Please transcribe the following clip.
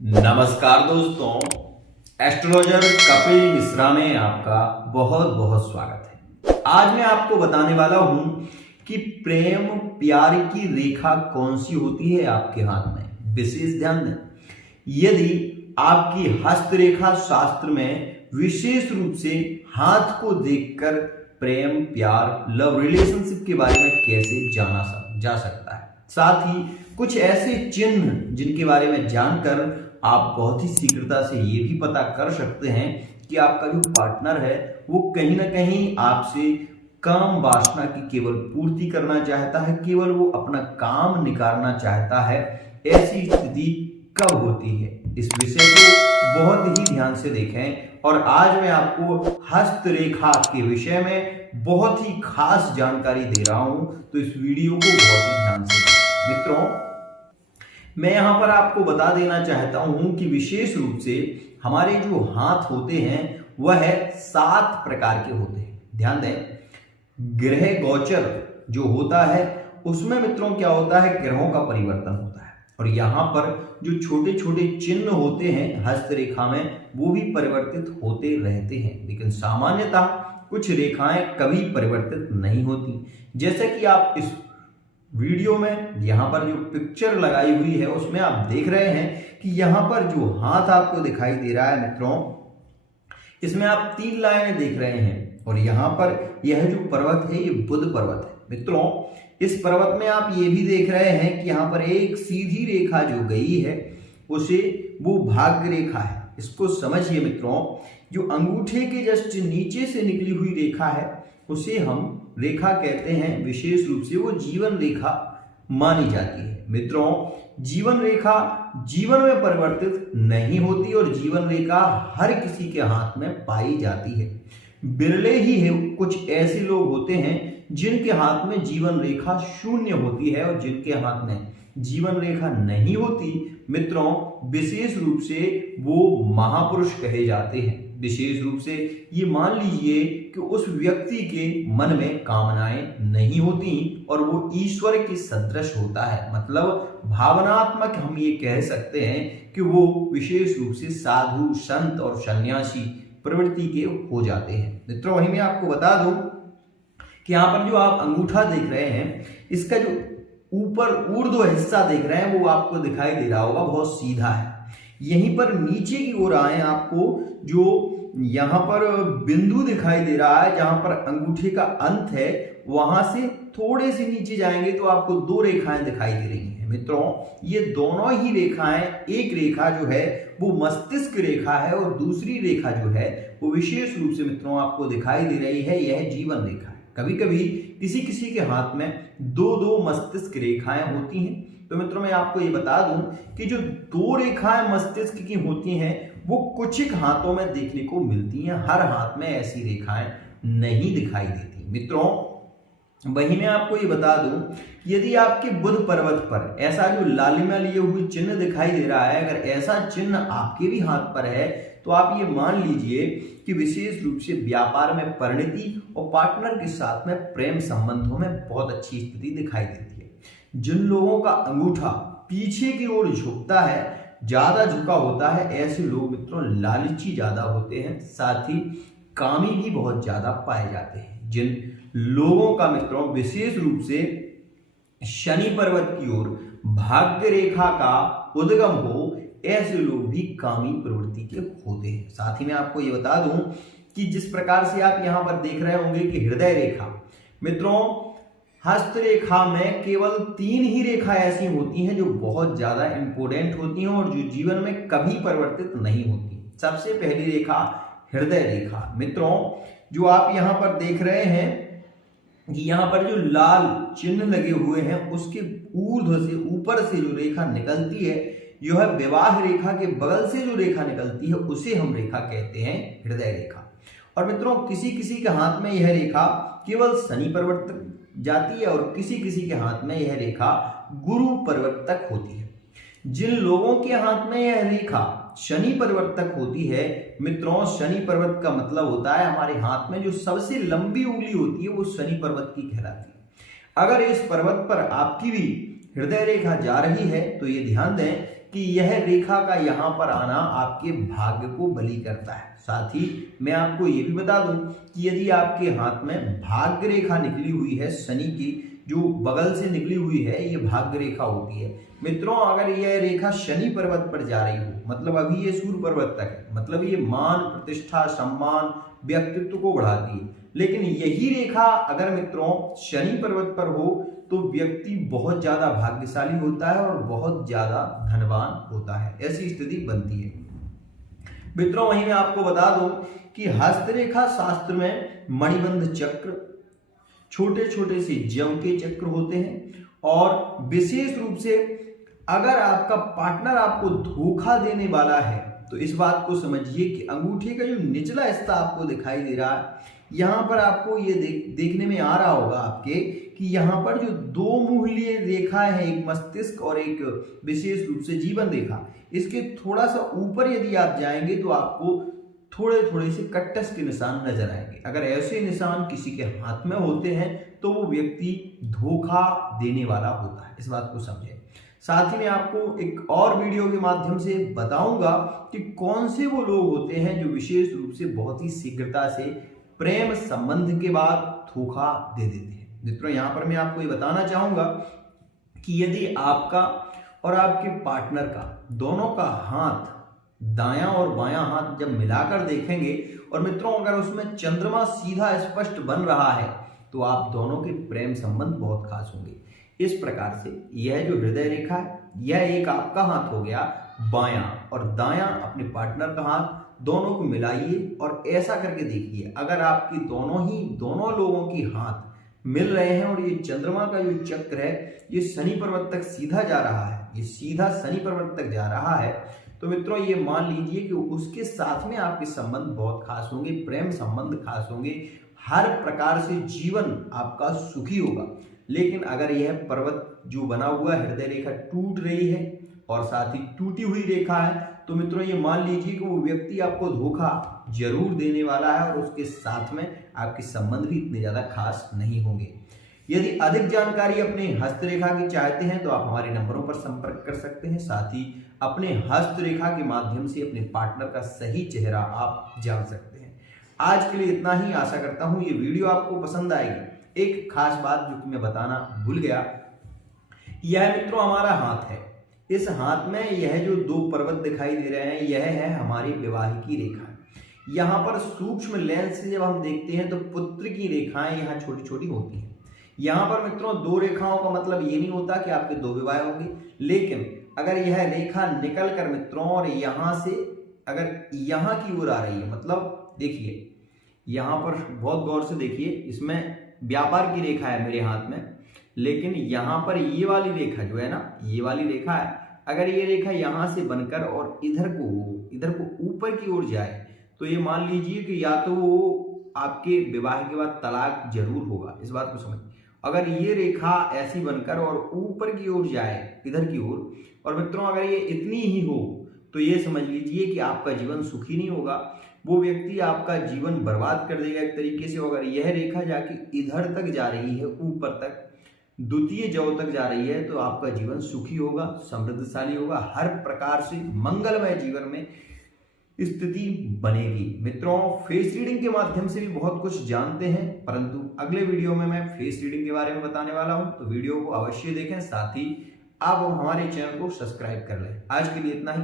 नमस्कार दोस्तों, एस्ट्रोलॉजर कपिल मिश्रा में आपका बहुत बहुत स्वागत है। आज मैं आपको बताने वाला हूं कि प्रेम प्यार की रेखा कौन सी होती है आपके हाथ में। विशेष ध्यान दें, यदि आपकी हस्तरेखा शास्त्र में विशेष रूप से हाथ को देखकर प्रेम प्यार लव रिलेशनशिप के बारे में कैसे जाना जा सकता है, साथ ही कुछ ऐसे चिन्ह जिनके बारे में जानकर आप बहुत ही शीघ्रता से ये भी पता कर सकते हैं कि आपका जो पार्टनर है वो कहीं ना कहीं आपसे काम वासना की केवल पूर्ति करना चाहता है, केवल वो अपना काम निकालना चाहता है। ऐसी स्थिति कब होती है, इस विषय को बहुत ही ध्यान से देखें। और आज मैं आपको हस्तरेखा के विषय में बहुत ही खास जानकारी दे रहा हूं, तो इस वीडियो को बहुत ही ध्यान से देखें। मित्रों, मैं यहां पर आपको बता देना चाहता हूं कि विशेष रूप से हमारे जो हाथ होते हैं वह 7 प्रकार के होते हैं। ध्यान दें, ग्रह गोचर जो होता है उसमें मित्रों क्या होता है, ग्रहों का परिवर्तन होता है। और यहाँ पर जो छोटे छोटे चिन्ह होते हैं हस्तरेखा में वो भी परिवर्तित होते रहते हैं, लेकिन सामान्यतः कुछ रेखाएं कभी परिवर्तित नहीं होती। जैसे कि आप इस वीडियो में यहाँ पर जो पिक्चर लगाई हुई है उसमें आप देख रहे हैं कि यहाँ पर जो हाथ आपको दिखाई दे रहा है मित्रों, इसमें आप 3 लाइनें देख रहे हैं। और यहाँ पर यह जो पर्वत है ये बुध पर्वत है। मित्रों, इस पर्वत में आप ये भी देख रहे हैं कि यहाँ पर एक सीधी रेखा जो गई है उसे वो भाग्य रेखा है। इसको समझिए मित्रों, जो अंगूठे के जस्ट नीचे से निकली हुई रेखा है उसे हम रेखा कहते हैं। विशेष रूप से वो जीवन रेखा मानी जाती है। मित्रों, जीवन रेखा जीवन में परिवर्तित नहीं होती और जीवन रेखा हर किसी के हाथ में पाई जाती है। बिरले ही है कुछ ऐसे लोग होते हैं जिनके हाथ में जीवन रेखा शून्य होती है, और जिनके हाथ में जीवन रेखा नहीं होती मित्रों, विशेष रूप से वो महापुरुष कहे जाते हैं। विशेष रूप से ये मान लीजिए कि उस व्यक्ति के मन में कामनाएं नहीं होती और वो ईश्वर के सदृश होता है। मतलब भावनात्मक हम ये कह सकते हैं कि वो विशेष रूप से साधु संत और सन्यासी प्रवृत्ति के हो जाते हैं। मित्रों, वहीं मैं आपको बता दूं कि यहाँ पर जो आप अंगूठा देख रहे हैं इसका जो ऊपर ऊर्ध्व हिस्सा देख रहे हैं वो आपको दिखाई दे रहा होगा, बहुत सीधा है। यहीं पर नीचे की ओर आए आपको जो यहाँ पर बिंदु दिखाई दे रहा है जहां पर अंगूठे का अंत है, वहां से थोड़े से नीचे जाएंगे तो आपको 2 रेखाएं दिखाई दे रही हैं। मित्रों, ये दोनों ही रेखाएं, एक रेखा जो है वो मस्तिष्क रेखा है और दूसरी रेखा जो है वो विशेष रूप से मित्रों आपको दिखाई दे रही है, यह जीवन रेखा है। कभी कभी किसी किसी के हाथ में 2-2 मस्तिष्क रेखाएं होती हैं। तो मित्रों, मैं आपको ये बता दूं कि जो 2 रेखाएं मस्तिष्क की होती हैं वो कुछ एक हाथों में देखने को मिलती हैं, हर हाथ में ऐसी रेखाएं नहीं दिखाई देती। मित्रों, वहीं मैं आपको ये बता दूं कि यदि आपके बुध पर्वत पर ऐसा जो लालिमा लिए हुए चिन्ह दिखाई दे रहा है, अगर ऐसा चिन्ह आपके भी हाथ पर है तो आप ये मान लीजिए कि विशेष रूप से व्यापार में परिणति और पार्टनर के साथ में प्रेम संबंधों में बहुत अच्छी स्थिति दिखाई देती है। जिन लोगों का अंगूठा पीछे की ओर झुकता है, ज्यादा झुका होता है, ऐसे लोग मित्रों लालची ज्यादा होते हैं, साथ ही कामी भी बहुत ज्यादा पाए जाते हैं। जिन लोगों का मित्रों विशेष रूप से शनि पर्वत की ओर भाग्य रेखा का उद्गम हो, ऐसे लोग भी कामी प्रवृत्ति के होते हैं। साथ ही मैं आपको ये बता दूं कि जिस प्रकार से आप यहां पर देख रहे होंगे कि हृदय रेखा, मित्रों हस्तरेखा में केवल 3 ही रेखा ऐसी होती हैं जो बहुत ज्यादा इंपोर्टेंट होती हैं और जो जीवन में कभी परिवर्तित नहीं होती। सबसे पहली रेखा हृदय रेखा। मित्रों, जो आप यहां पर देख रहे हैं कि यहाँ पर जो लाल चिन्ह लगे हुए हैं उसके ऊर्ध्व से ऊपर से जो रेखा निकलती है, यह विवाह रेखा के बगल से जो रेखा निकलती है उसे हम रेखा कहते हैं हृदय रेखा। और मित्रों, किसी किसी के हाथ में यह रेखा केवल शनि पर्वत तक जाती है और किसी किसी के हाथ में यह रेखा गुरु पर्वत तक होती है। जिन लोगों के हाथ में यह रेखा शनि पर्वत तक होती है मित्रों, शनि पर्वत का मतलब होता है हमारे हाथ में जो सबसे लंबी उंगली होती है वो शनि पर्वत की कहलाती है। अगर इस पर्वत पर आपकी भी हृदय रेखा जा रही है तो ये ध्यान दें कि यह रेखा का यहाँ पर आना आपके भाग्य को बली करता है। साथ ही मैं आपको ये भी बता दूं कि यदि आपके हाथ में भाग्य रेखा निकली हुई है, शनि की जो बगल से निकली हुई है, ये भाग्य रेखा होती है मित्रों। अगर यह रेखा शनि पर्वत पर जा रही हो, मतलब अभी ये सूर्य पर्वत तक है, मतलब ये मान, प्रतिष्ठा, सम्मान, व्यक्तित्व को बढ़ाती है। लेकिन यही रेखा अगर मित्रों शनि पर्वत पर हो तो व्यक्ति बहुत ज्यादा भाग्यशाली होता है और बहुत ज्यादा धनवान होता है, ऐसी स्थिति बनती है मित्रों। वहीं मैं आपको बता दूं कि हस्तरेखा शास्त्र में मणिबंध चक्र, छोटे छोटे से जव के चक्र होते हैं और विशेष रूप से अगर आपका पार्टनर आपको धोखा देने वाला है तो इस बात को समझिए कि अंगूठे का जो निचला हिस्सा आपको दिखाई दे रहा है, यहाँ पर आपको ये देखने में आ रहा होगा आपके कि यहाँ पर जो दो मूल्य रेखाएं हैं, एक मस्तिष्क और एक विशेष रूप से जीवन रेखा, इसके थोड़ा सा ऊपर यदि आप जाएंगे तो आपको थोड़े थोड़े से कट्टस के निशान नजर आएंगे। अगर ऐसे निशान किसी के हाथ में होते हैं तो वो व्यक्ति धोखा देने वाला होता है, इस बात को समझें। साथ ही मैं आपको एक और वीडियो के माध्यम से बताऊंगा कि कौन से वो लोग होते हैं जो विशेष रूप से बहुत ही शीघ्रता से प्रेम संबंध के बाद धोखा दे देते हैं मित्रों। यहाँ पर मैं आपको ये बताना चाहूंगा कि यदि आपका और आपके पार्टनर का दोनों का हाथ, दायां और बायां हाथ जब मिलाकर देखेंगे और मित्रों अगर उसमें चंद्रमा सीधा स्पष्ट बन रहा है तो आप दोनों के प्रेम संबंध बहुत खास होंगे। इस प्रकार से यह जो हृदय रेखा है, यह एक आपका हाथ हो गया बायां, और दायां अपने पार्टनर का हाथ, दोनों को मिलाइए और ऐसा करके देखिए। अगर आपकी दोनों लोगों की हाथ मिल रहे हैं और ये चंद्रमा का जो चक्र है ये शनि पर्वत तक सीधा जा रहा है, ये सीधा शनि पर्वत तक जा रहा है, तो मित्रों ये मान लीजिए कि उसके साथ में आपके संबंध बहुत खास होंगे, प्रेम संबंध खास होंगे, हर प्रकार से जीवन आपका सुखी होगा। लेकिन अगर यह पर्वत जो बना हुआ हृदय रेखा टूट रही है और साथ ही टूटी हुई रेखा है तो मित्रों ये मान लीजिए कि वो व्यक्ति आपको धोखा जरूर देने वाला है और उसके साथ में आपके संबंध भी इतने ज्यादा खास नहीं होंगे। यदि अधिक जानकारी अपने हस्तरेखा की चाहते हैं तो आप हमारे नंबरों पर संपर्क कर सकते हैं। साथ ही अपने हस्तरेखा के माध्यम से अपने पार्टनर का सही चेहरा आप जान सकते हैं। आज के लिए इतना ही, आशा करता हूं ये वीडियो आपको पसंद आएगी। एक खास बात जो कि मैं बताना भूल गया, यह मित्रों हमारा हाथ है। इस हाथ में यह जो दो पर्वत दिखाई दे रहे हैं यह है हमारी विवाहिकी रेखा। यहाँ पर सूक्ष्म लेंस से जब हम देखते हैं तो पुत्र की रेखाएं यहाँ छोटी छोटी होती हैं। यहाँ पर मित्रों दो रेखाओं का मतलब ये नहीं होता कि आपके दो विवाह होंगे, लेकिन अगर यह रेखा निकल कर मित्रों और यहाँ से अगर यहाँ की ओर आ रही है, मतलब देखिए यहाँ पर बहुत गौर से देखिए, इसमें व्यापार की रेखा है मेरे हाथ में, लेकिन यहाँ पर ये वाली रेखा जो है ना, ये वाली रेखा है, अगर ये रेखा यहाँ से बनकर और इधर को ऊपर की ओर जाए तो ये मान लीजिए कि या तो वो आपके विवाह के बाद तलाक जरूर होगा, इस बात को समझ। अगर ये रेखा ऐसी बनकर और ऊपर की ओर जाए इधर की ओर, और मित्रों अगर ये इतनी ही हो तो ये समझ लीजिए कि आपका जीवन सुखी नहीं होगा, वो व्यक्ति आपका जीवन बर्बाद कर देगा एक तरीके से। अगर यह रेखा जाके इधर तक जा रही है, ऊपर तक द्वितीय जव तक जा रही है, तो आपका जीवन सुखी होगा, समृद्धशाली होगा, हर प्रकार से मंगलमय जीवन में स्थिति बनेगी। मित्रों फेस रीडिंग के माध्यम से भी बहुत कुछ जानते हैं, परंतु अगले वीडियो में मैं फेस रीडिंग के बारे में बताने वाला हूं, तो वीडियो को अवश्य देखें। साथ ही आप हमारे चैनल को सब्सक्राइब कर लें। आज के लिए इतना ही।